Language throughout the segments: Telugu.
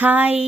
హాయ్,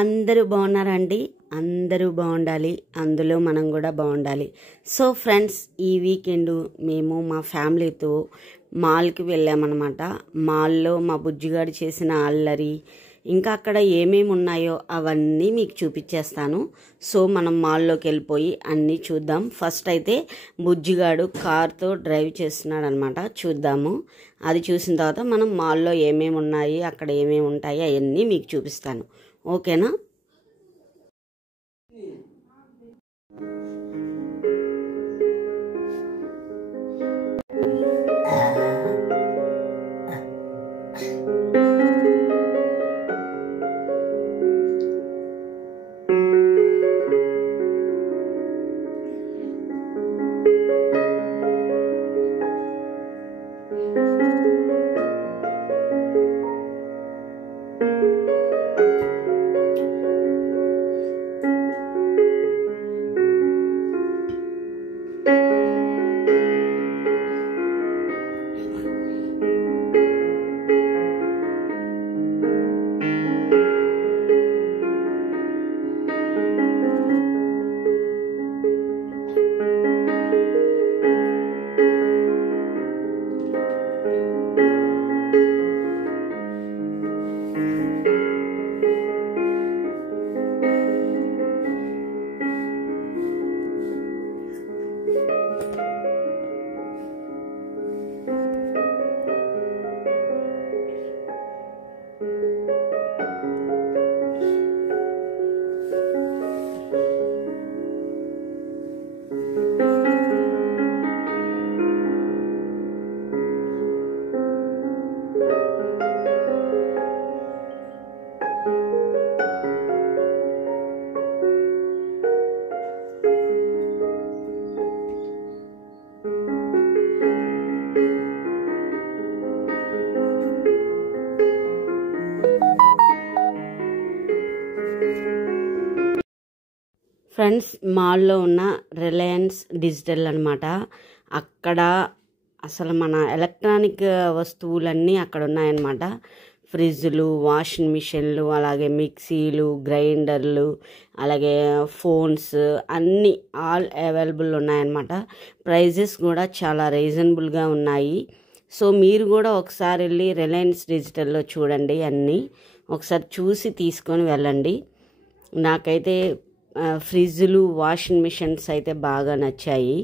అందరూ బాగున్నారండి? అందరూ బాగుండాలి, అందులో మనం కూడా బాగుండాలి. సో ఫ్రెండ్స్, ఈ వీకెండ్ మేము మా ఫ్యామిలీతో మాల్కి వెళ్ళామన్నమాట. మాల్లో మా బుజ్జిగాడు చేసిన అల్లరి, ఇంకా అక్కడ ఏమేమి ఉన్నాయో అవన్నీ మీకు చూపించేస్తాను. సో మనం మాల్లోకి వెళ్ళిపోయి అన్నీ చూద్దాం. ఫస్ట్ అయితే బుజ్జిగాడు కార్తో డ్రైవ్ చేస్తున్నాడు అనమాట, చూద్దాము. అది చూసిన తర్వాత మనం మాల్లో ఏమేమి ఉన్నాయి, అక్కడ ఏమేమి ఉంటాయి అవన్నీ మీకు చూపిస్తాను. ఓకేనా? ఫ్రెండ్స్, మాల్లో ఉన్న రిలయన్స్ డిజిటల్ అనమాట. అక్కడ అసలు మన ఎలక్ట్రానిక్ వస్తువులన్నీ అక్కడ ఉన్నాయన్నమాట. ఫ్రిడ్జ్లు, వాషింగ్ మిషన్లు, అలాగే మిక్సీలు, గ్రైండర్లు, అలాగే ఫోన్స్ అన్నీ ఆల్ అవైలబుల్ ఉన్నాయన్నమాట. ప్రైజెస్ కూడా చాలా రీజనబుల్గా ఉన్నాయి. సో మీరు కూడా ఒకసారి వెళ్ళి రిలయన్స్ డిజిటల్లో చూడండి, అన్నీ ఒకసారి చూసి తీసుకొని వెళ్ళండి. నాకైతే ఫ్రిడ్జ్లు, వాషింగ్ మిషన్స్ అయితే బాగా నచ్చాయి.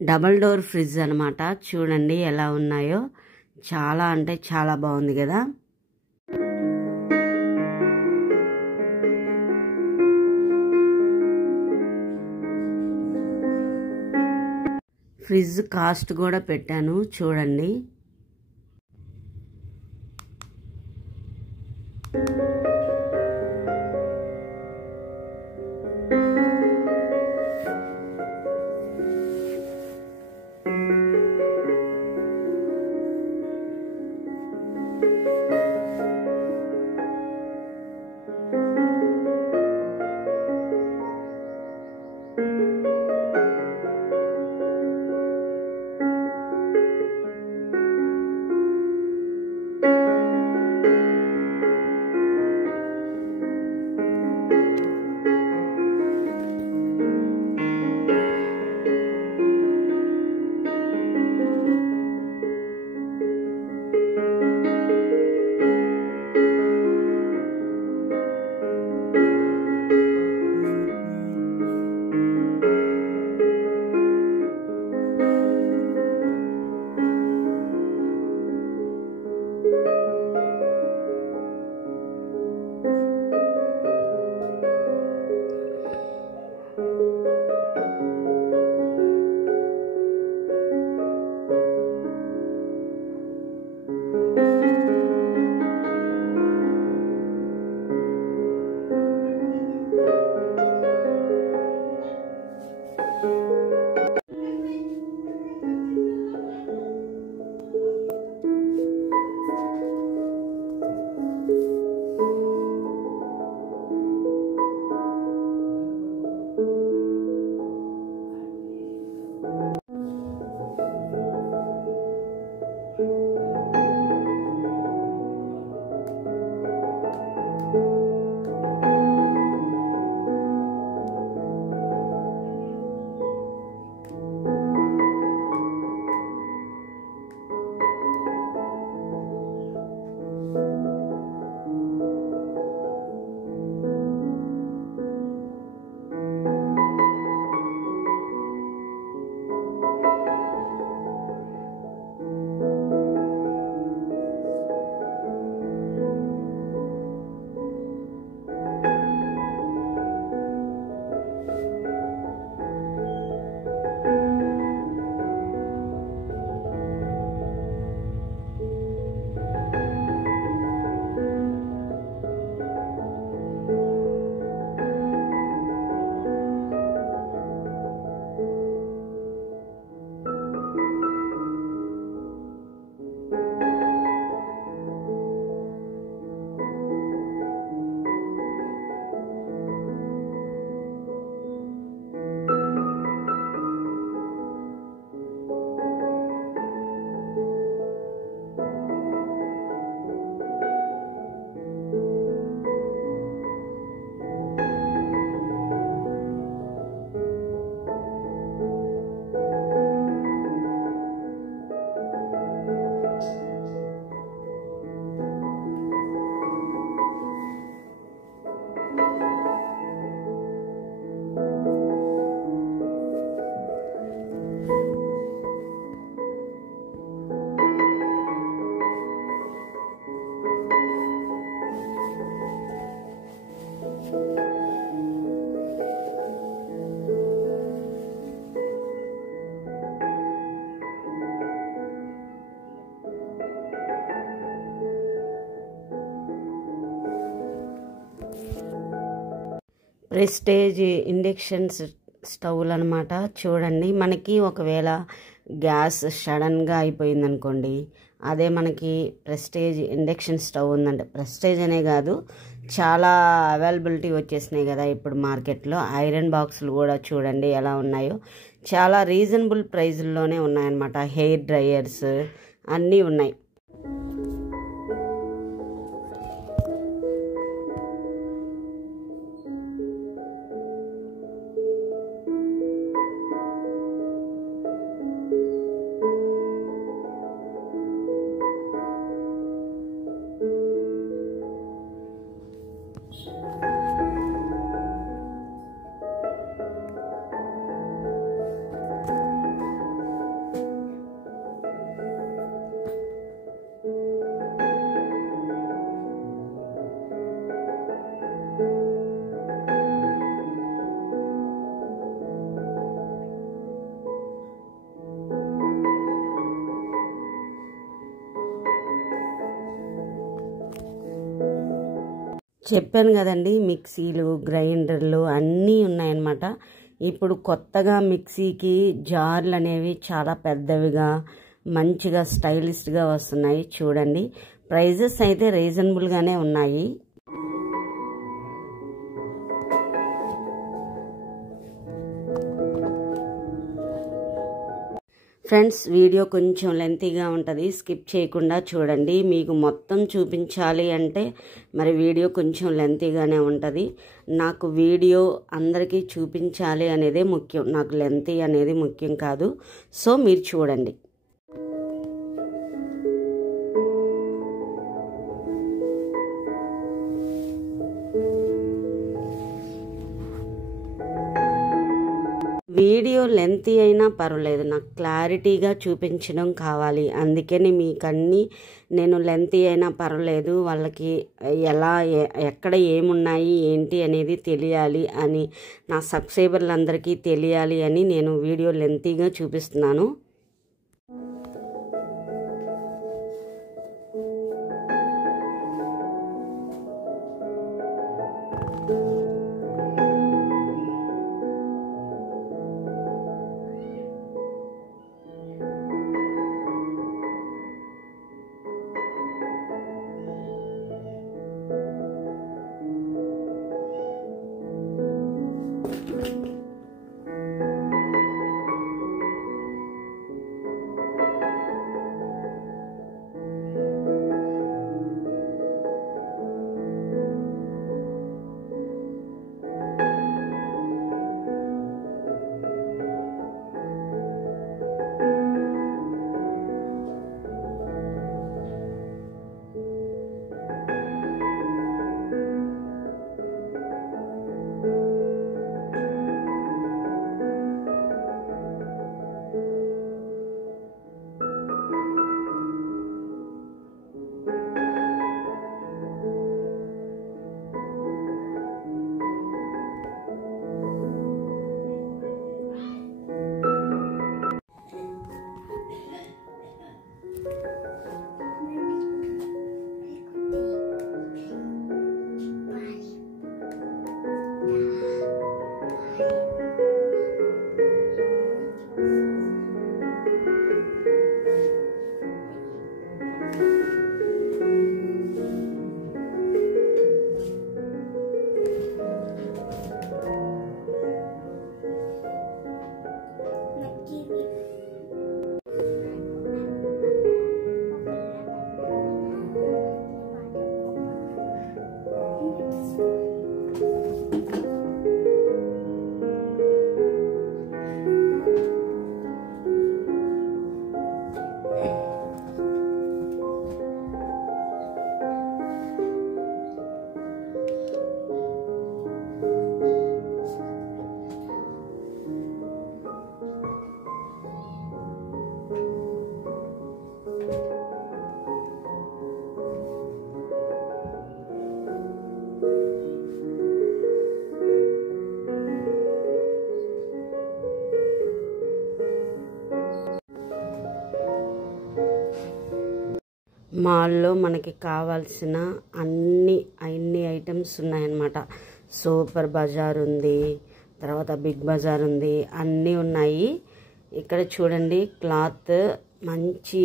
డబల్ డోర్ ఫ్రిడ్జ్ అనమాట, చూడండి ఎలా ఉన్నాయో. చాలా అంటే చాలా బాగుంది కదా. ఫ్రిడ్జ్ కాస్ట్ కూడా పెట్టాను, చూడండి. ప్రెస్టేజ్ ఇండక్షన్ స్టవ్లు అనమాట. చూడండి, మనకి ఒకవేళ గ్యాస్ సడన్గా అయిపోయింది అనుకోండి, అదే మనకి ప్రెస్టేజ్ ఇండక్షన్ స్టవ్ ఉందంటే, ప్రెస్టేజ్ అనే కాదు, చాలా అవైలబిలిటీ వచ్చేసినాయి కదా ఇప్పుడు మార్కెట్లో. ఐరన్ బాక్సులు కూడా చూడండి ఎలా ఉన్నాయో, చాలా రీజనబుల్ ప్రైజుల్లోనే ఉన్నాయన్నమాట. హెయిర్ డ్రైయర్స్ అన్నీ ఉన్నాయి. చెప్పాను కదండి, మిక్సీలు, గ్రైండర్లు అన్నీ ఉన్నాయన్నమాట. ఇప్పుడు కొత్తగా మిక్సీకి జార్లు అనేవి చాలా పెద్దవిగా మంచిగా స్టైలిష్గా వస్తున్నాయి. చూడండి, ప్రైజెస్ అయితే రీజనబుల్గానే ఉన్నాయి. ఫ్రెండ్స్, వీడియో కొంచెం లెంతీగా ఉంటుంది, స్కిప్ చేయకుండా చూడండి. మీకు మొత్తం చూపించాలి అంటే మరి వీడియో కొంచెం లెంతీగానే ఉంటుంది. నాకు వీడియో అందరికీ చూపించాలి అనేదే ముఖ్యం, నాకు లెంతీ అనేది ముఖ్యం కాదు. సో మీరు చూడండి. వీడియో లెంతీ అయినా పర్వాలేదు, నాకు క్లారిటీగా చూపించడం కావాలి. అందుకని మీకన్నీ నేను లెంతీ అయినా పర్వాలేదు, వాళ్ళకి ఎలా ఎక్కడ ఏమున్నాయి ఏంటి అనేది తెలియాలి అని, నా సబ్స్క్రైబర్లందరికీ తెలియాలి అని నేను వీడియో లెంతీగా చూపిస్తున్నాను. మాల్లో మనకి కావాల్సిన అన్ని ఐటమ్స్ ఉన్నాయన్నమాట. సూపర్ బజార్ ఉంది, తర్వాత బిగ్ బజార్ ఉంది, అన్నీ ఉన్నాయి. ఇక్కడ చూడండి క్లాత్ మంచి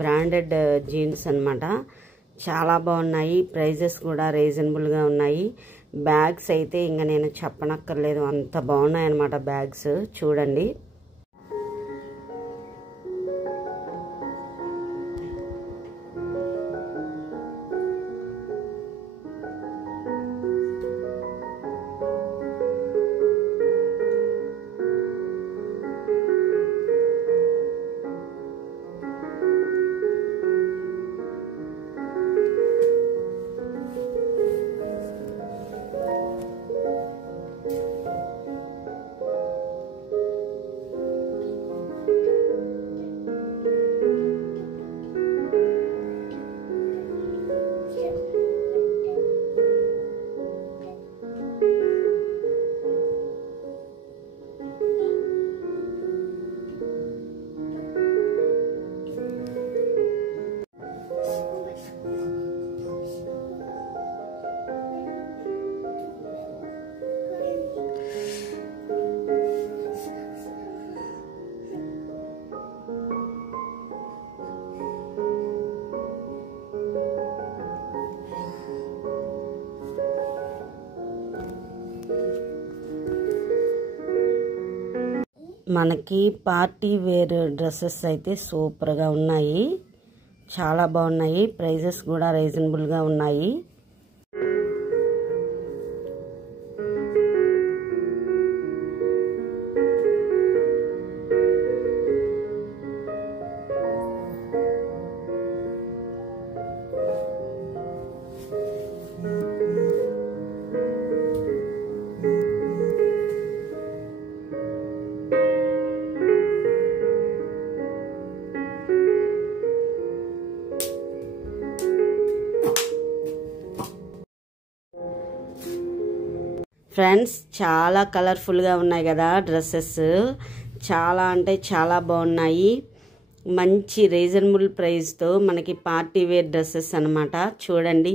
బ్రాండెడ్ జీన్స్ అన్నమాట. చాలా బాగున్నాయి. ప్రైజెస్ కూడా రీజనబుల్గా ఉన్నాయి. బ్యాగ్స్ అయితే ఇంకా నేను చెప్పనక్కర్లేదు, అంత బాగున్నాయి అన్నమాట బ్యాగ్స్. చూడండి మనకి పార్టీ వేర్ డ్రెస్సెస్ అయితే సూపర్గా ఉన్నాయి, చాలా బాగున్నాయి. ప్రైజెస్ కూడా రీజనబుల్గా ఉన్నాయి. ఫ్రెండ్స్ చాలా కలర్ఫుల్గా ఉన్నాయి కదా డ్రెస్సెస్, చాలా అంటే చాలా బాగున్నాయి. మంచి రీజనబుల్ ప్రైస్తో మనకి పార్టీ వేర్ డ్రెస్సెస్ అన్నమాట. చూడండి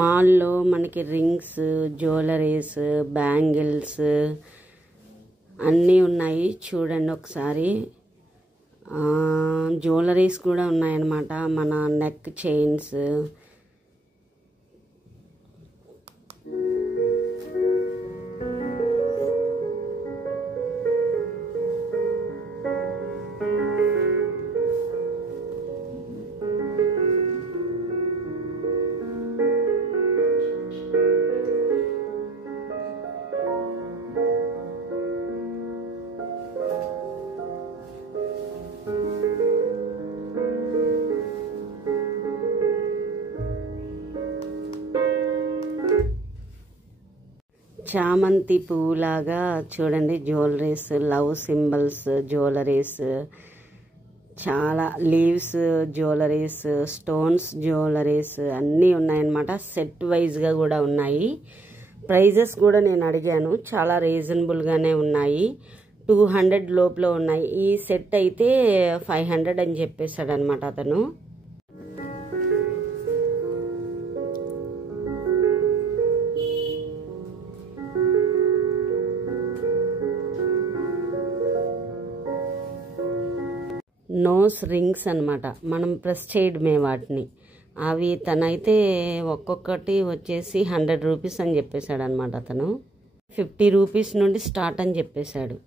మాల్లో మనకి రింగ్స్, జ్యువెలరీస్, బ్యాంగిల్స్ అన్నీ ఉన్నాయి. చూడండి ఒకసారి జ్యువెలరీస్ కూడా ఉన్నాయన్నమాట. మన నెక్ చైన్స్, చామంతి పువ్వులాగా చూడండి జ్యువెలరీస్, లవ్ సింబల్స్ జ్యువెలరీస్, చాలా లీవ్స్ జ్యువెలరీస్, స్టోన్స్ జ్యువెలరీస్ అన్నీ ఉన్నాయన్నమాట. సెట్ వైజ్గా కూడా ఉన్నాయి. ప్రైజెస్ కూడా నేను అడిగాను, చాలా రీజనబుల్గానే ఉన్నాయి. 200 లోపల ఉన్నాయి. ఈ సెట్ అయితే 500 అని చెప్పేశాడు అనమాట అతను. నోస్ రింగ్స్ అనమాట, మనం ప్రెస్ చేయడమే వాటిని. అవి తనైతే ఒక్కొక్కటి వచ్చేసి 100 రూపీస్ అని చెప్పేశాడు అనమాట అతను. 50 రూపీస్ నుండి స్టార్ట్ అని చెప్పేశాడు.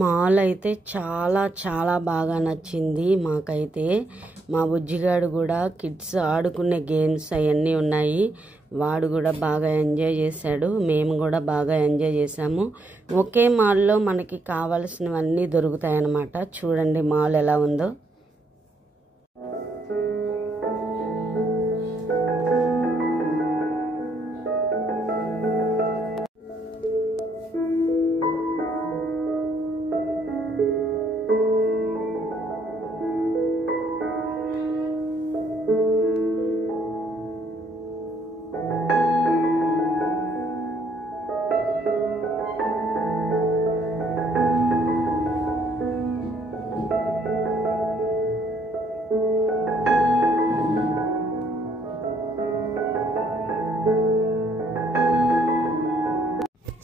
మాల్ అయితే చాలా చాలా బాగా నచ్చింది మాకైతే. మా బుజ్జిగాడు కూడా కిడ్స్ ఆడుకునే గేమ్స్ అవన్నీ ఉన్నాయి, వాడు కూడా బాగా ఎంజాయ్ చేశాడు, మేము కూడా బాగా ఎంజాయ్ చేసాము. ఒకే మాల్లో మనకి కావాల్సినవన్నీ దొరుకుతాయి అన్నమాట. చూడండి మాల్ ఎలా ఉందో.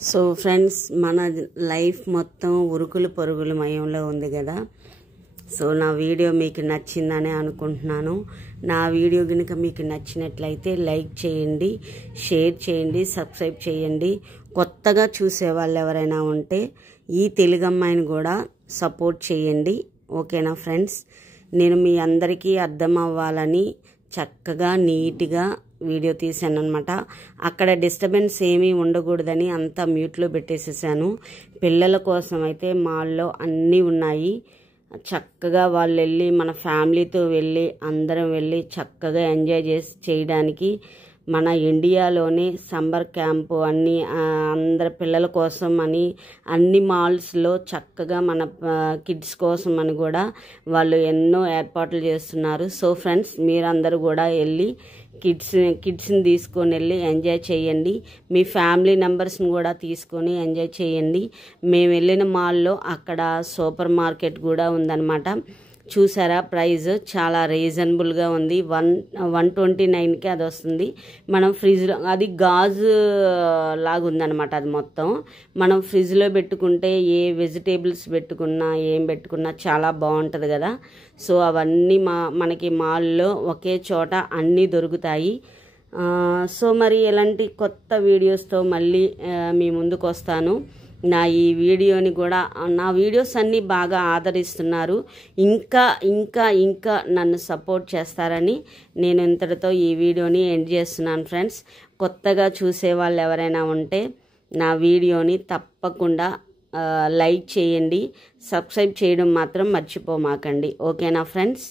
సో ఫ్రెండ్స్, మన లైఫ్ మొత్తం ఉరుకులు పరుగుల మయంలో ఉంది కదా. సో నా వీడియో మీకు నచ్చిందని అనుకుంటున్నాను. నా వీడియో కనుక మీకు నచ్చినట్లయితే లైక్ చేయండి, షేర్ చేయండి, సబ్స్క్రైబ్ చేయండి. కొత్తగా చూసే వాళ్ళు ఎవరైనా ఉంటే ఈ తెలుగు అమ్మాయిని కూడా సపోర్ట్ చేయండి. ఓకేనా ఫ్రెండ్స్? నేను మీ అందరికీ అర్థం అవ్వాలని చక్కగా నీట్గా వీడియో తీసాను అనమాట. అక్కడ డిస్టర్బెన్స్ ఏమీ ఉండకూడదని అంతా మ్యూట్లో పెట్టేసేసాను. పిల్లల కోసం అయితే మాల్లో అన్నీ ఉన్నాయి. చక్కగా వాళ్ళు వెళ్ళి మన ఫ్యామిలీతో వెళ్ళి అందరం వెళ్ళి చక్కగా ఎంజాయ్ చేయడానికి మన ఇండియాలోనే సమ్మర్ క్యాంపు అన్ని అందరి పిల్లల కోసం అని అన్ని మాల్స్లో చక్కగా మన కిడ్స్ కోసం అని కూడా వాళ్ళు ఎన్నో ఏర్పాట్లు చేస్తున్నారు. సో ఫ్రెండ్స్, మీరందరూ కూడా వెళ్ళి కిడ్స్ని తీసుకొని వెళ్ళి ఎంజాయ్ చేయండి. మీ ఫ్యామిలీ మెంబర్స్ని కూడా తీసుకొని ఎంజాయ్ చేయండి. మేము వెళ్ళిన మాల్లో అక్కడ సూపర్ మార్కెట్ కూడా ఉందన్నమాట. చూసారా, ప్రైస్ చాలా రీజనబుల్గా ఉంది. 129కి అది వస్తుంది. మనం ఫ్రిడ్జ్లో, అది గాజు లాగా ఉందన్నమాట. అది మొత్తం మనం ఫ్రిడ్జ్లో పెట్టుకుంటే ఏ వెజిటేబుల్స్ పెట్టుకున్నా ఏం పెట్టుకున్నా చాలా బాగుంటుంది కదా. సో అవన్నీ మనకి మాల్లో ఒకే చోట అన్నీ దొరుకుతాయి. సో మరి ఎలాంటి కొత్త వీడియోస్తో మళ్ళీ మీ ముందుకు వస్తాను. నా ఈ వీడియోని కూడా, నా వీడియోస్ అన్నీ బాగా ఆదరిస్తున్నారు. ఇంకా ఇంకా ఇంకా నన్ను సపోర్ట్ చేస్తారని నేను ఇంతటితో ఈ వీడియోని ఎండ్ చేస్తున్నాను ఫ్రెండ్స్. కొత్తగా చూసే వాళ్ళు ఎవరైనా ఉంటే నా వీడియోని తప్పకుండా లైక్ చేయండి, సబ్స్క్రైబ్ చేయడం మాత్రం మర్చిపోమాకండి. ఓకేనా ఫ్రెండ్స్?